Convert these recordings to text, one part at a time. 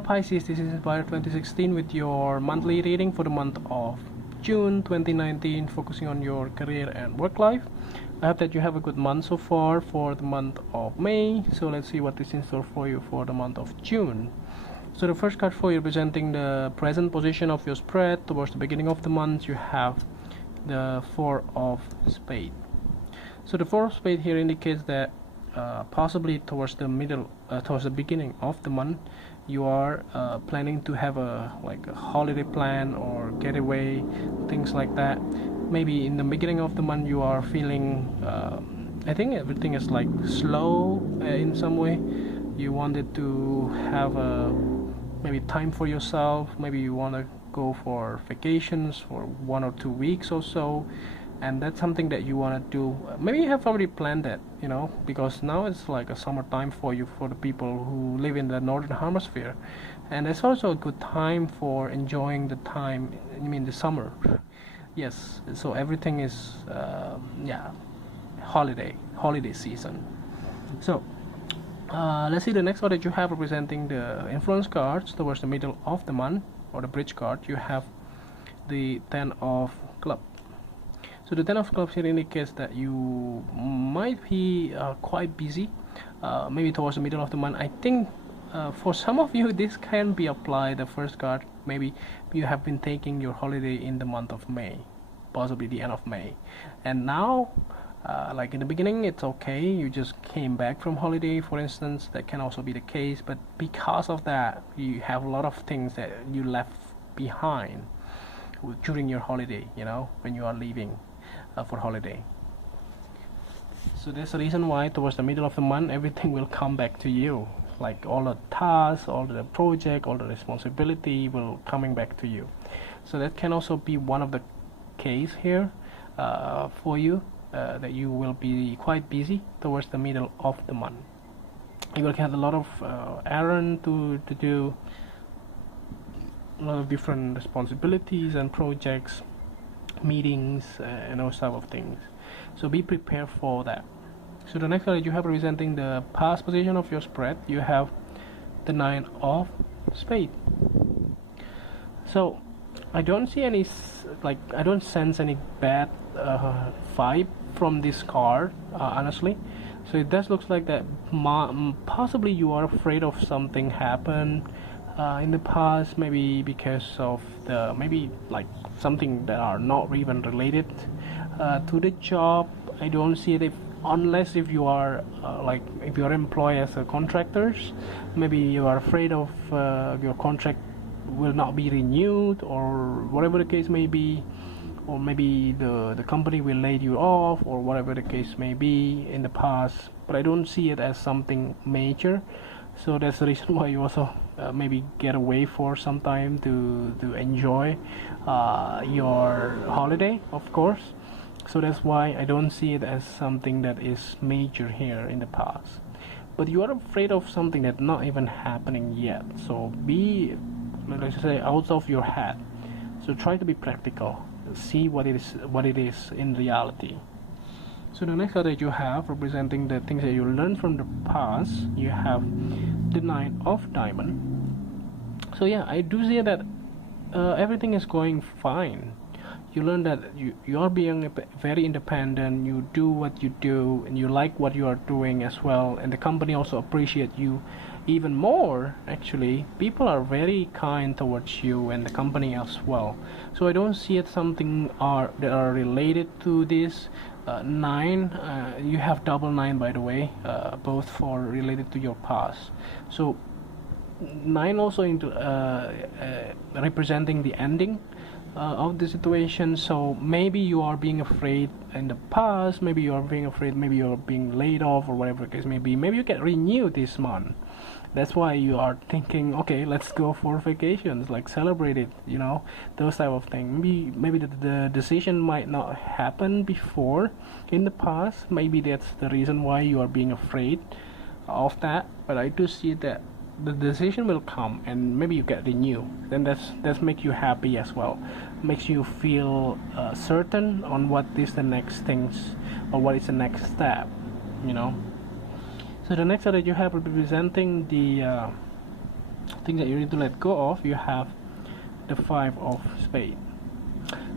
Hello Pisces, this is Inspire 2016 with your monthly reading for the month of June 2019, focusing on your career and work life. I hope that you have a good month so far for the month of May. So let's see what is in store for you for the month of June. So the first card for you representing the present position of your spread towards the beginning of the month, you have the Four of Spades. So the Four of Spades here indicates that possibly towards the beginning of the month, you are planning to have a holiday plan or getaway, things like that. Maybe in the beginning of the month you are feeling I think everything is like slow in some way. You wanted to have maybe time for yourself. Maybe you want to go for vacations for 1 or 2 weeks or so, and that's something that you want to do. Maybe you have already planned that, because now it's like a summertime for you, for the people who live in the northern hemisphere, and it's also a good time for enjoying the time. I mean the summer. Yes, so everything is holiday season. So let's see the next card that you have representing the influence cards towards the middle of the month, or the bridge card. You have the Ten of Clubs. So the Ten of Clubs here indicates that you might be quite busy, maybe towards the middle of the month. I think for some of you this can be applied. The first card, maybe you have been taking your holiday in the month of May, possibly the end of May, and now like in the beginning it's okay, you just came back from holiday, for instance. That can also be the case, but because of that you have a lot of things that you left behind during your holiday, when you are leaving for holiday. So there's a reason why towards the middle of the month everything will come back to you, like all the tasks, all the project, all the responsibility will coming back to you. So that can also be one of the case here for you, that you will be quite busy towards the middle of the month. You will have a lot of errand to do, a lot of different responsibilities and projects, meetings, and those type of things. So be prepared for that. So the next card you have representing the past position of your spread, you have the Nine of Spades. So I don't see any I don't sense any bad vibe from this card, honestly. So it does look like that possibly you are afraid of something happen in the past, maybe because of maybe like something that are not even related to the job. I don't see it unless if you are if you are employed as a contractors, maybe you are afraid of your contract will not be renewed, or whatever the case may be, or maybe the company will lay you off, or whatever the case may be in the past. But I don't see it as something major. So that's the reason why you also maybe get away for some time to enjoy your holiday, of course. So that's why I don't see it as something that is major here in the past. But you are afraid of something that's not even happening yet. So be, let's say, out of your head. So try to be practical. See what it is in reality. So the next card that you have representing the things that you learned from the past, you have the Nine of Diamonds. So yeah, I do see that everything is going fine. You learn that you are being very independent. You do what you do, and you like what you are doing as well, and the company also appreciate you even more. Actually, people are very kind towards you and the company as well. So I don't see it something that are related to this nine. You have double nine, by the way, both for related to your past. So nine also into representing the ending of the situation. So maybe you are being afraid in the past, maybe you are being afraid, maybe you're being laid off, or whatever the case may be. Maybe you get renewed this month. That's why you are thinking, okay, let's go for vacations, like celebrate it, those type of things. Maybe the decision might not happen before in the past. Maybe that's the reason why you are being afraid of that. But I do see that the decision will come, and maybe you get renewed. Then that's make you happy as well, makes you feel certain on what is the next things, or what is the next step. So the next card that you have representing the things that you need to let go of, you have the 5 of spades.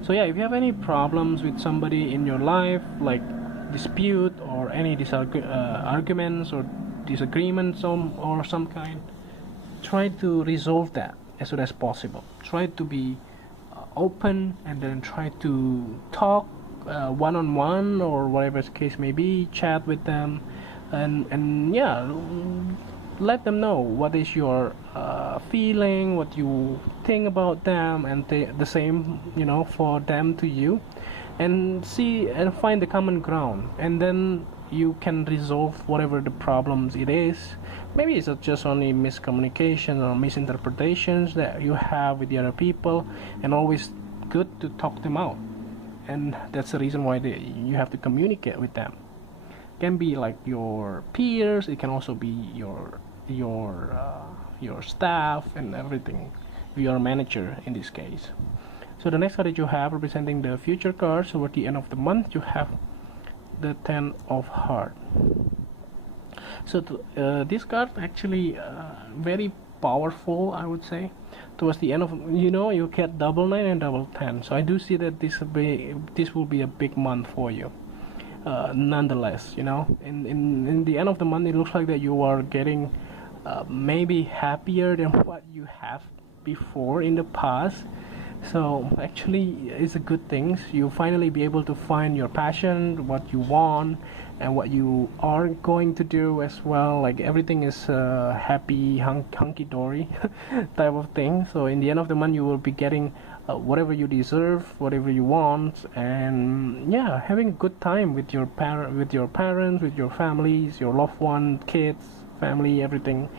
So yeah, if you have any problems with somebody in your life, like dispute or any arguments or disagreements or some kind, try to resolve that as soon as possible. Try to be open, and then try to talk one-on-one or whatever the case may be, chat with them, and yeah, let them know what is your feeling, what you think about them, and the same, for them to you, and see and find the common ground, and then you can resolve whatever the problems it is. Maybe it's just only miscommunication or misinterpretations that you have with the other people, and always good to talk them out. And that's the reason why you have to communicate with them. It can be like your peers, it can also be your staff and everything, your manager in this case. So the next card that you have representing the future cards, so at the end of the month you have the 10 of Hearts. So this card actually very powerful, I would say. Towards the end of, you get double 9 and double 10. So I do see that this will be a big month for you. Nonetheless, in the end of the month, it looks like that you are getting maybe happier than what you have before in the past. So actually, it's a good thing. You finally be able to find your passion, what you want, and what you are going to do as well. Like everything is happy, hunky-dory type of thing. So in the end of the month, you will be getting whatever you deserve, whatever you want, and yeah, having a good time with your parents, with your families, your loved one, kids, family, everything,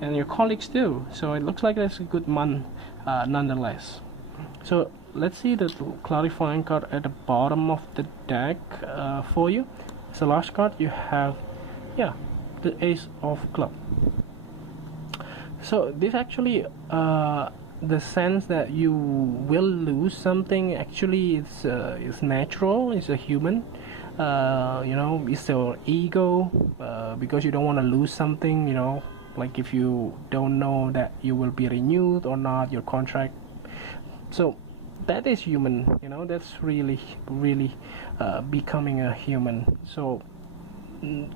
and your colleagues too. So it looks like it's a good month nonetheless. So let's see the clarifying card at the bottom of the deck for you. As the last card, you have the Ace of Clubs. So this actually the sense that you will lose something actually is natural. It's a human. It's your ego, because you don't want to lose something. Like if you don't know that you will be renewed or not, your contract. So that is human. That's really becoming a human. So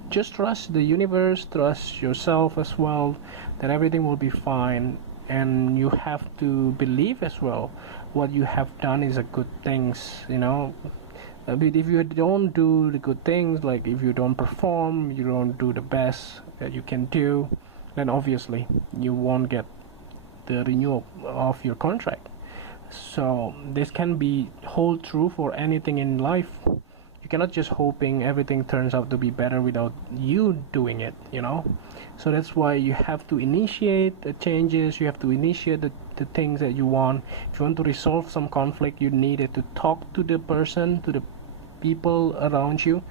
just trust the universe, trust yourself as well, that everything will be fine. And you have to believe as well what you have done is a good things. But if you don't do the good things, like if you don't perform, you don't do the best that you can do, then obviously you won't get the renewal of your contract. So this can be hold true for anything in life. You cannot just hoping everything turns out to be better without you doing it. So that's why you have to initiate the changes. You have to initiate the things that you want. If you want to resolve some conflict, you needed to talk to the person, to the people around you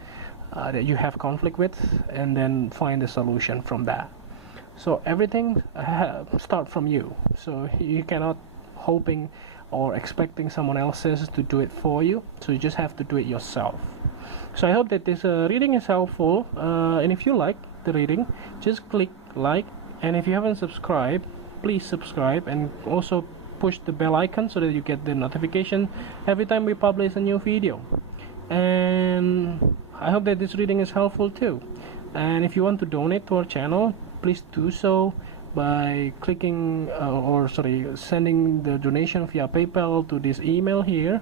that you have conflict with, and then find a solution from that. So everything start from you. So you cannot hoping or expecting someone else's to do it for you. So you just have to do it yourself. So I hope that this reading is helpful, and if you like the reading, just click like, and if you haven't subscribed, please subscribe, and also push the bell icon so that you get the notification every time we publish a new video. And I hope that this reading is helpful too. And if you want to donate to our channel, please do so by clicking sending the donation via PayPal to this email here.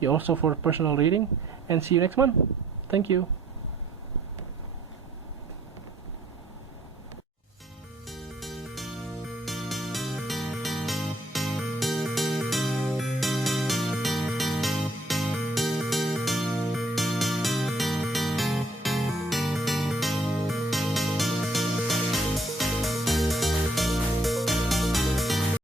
You also for personal reading, and see you next month. Thank you.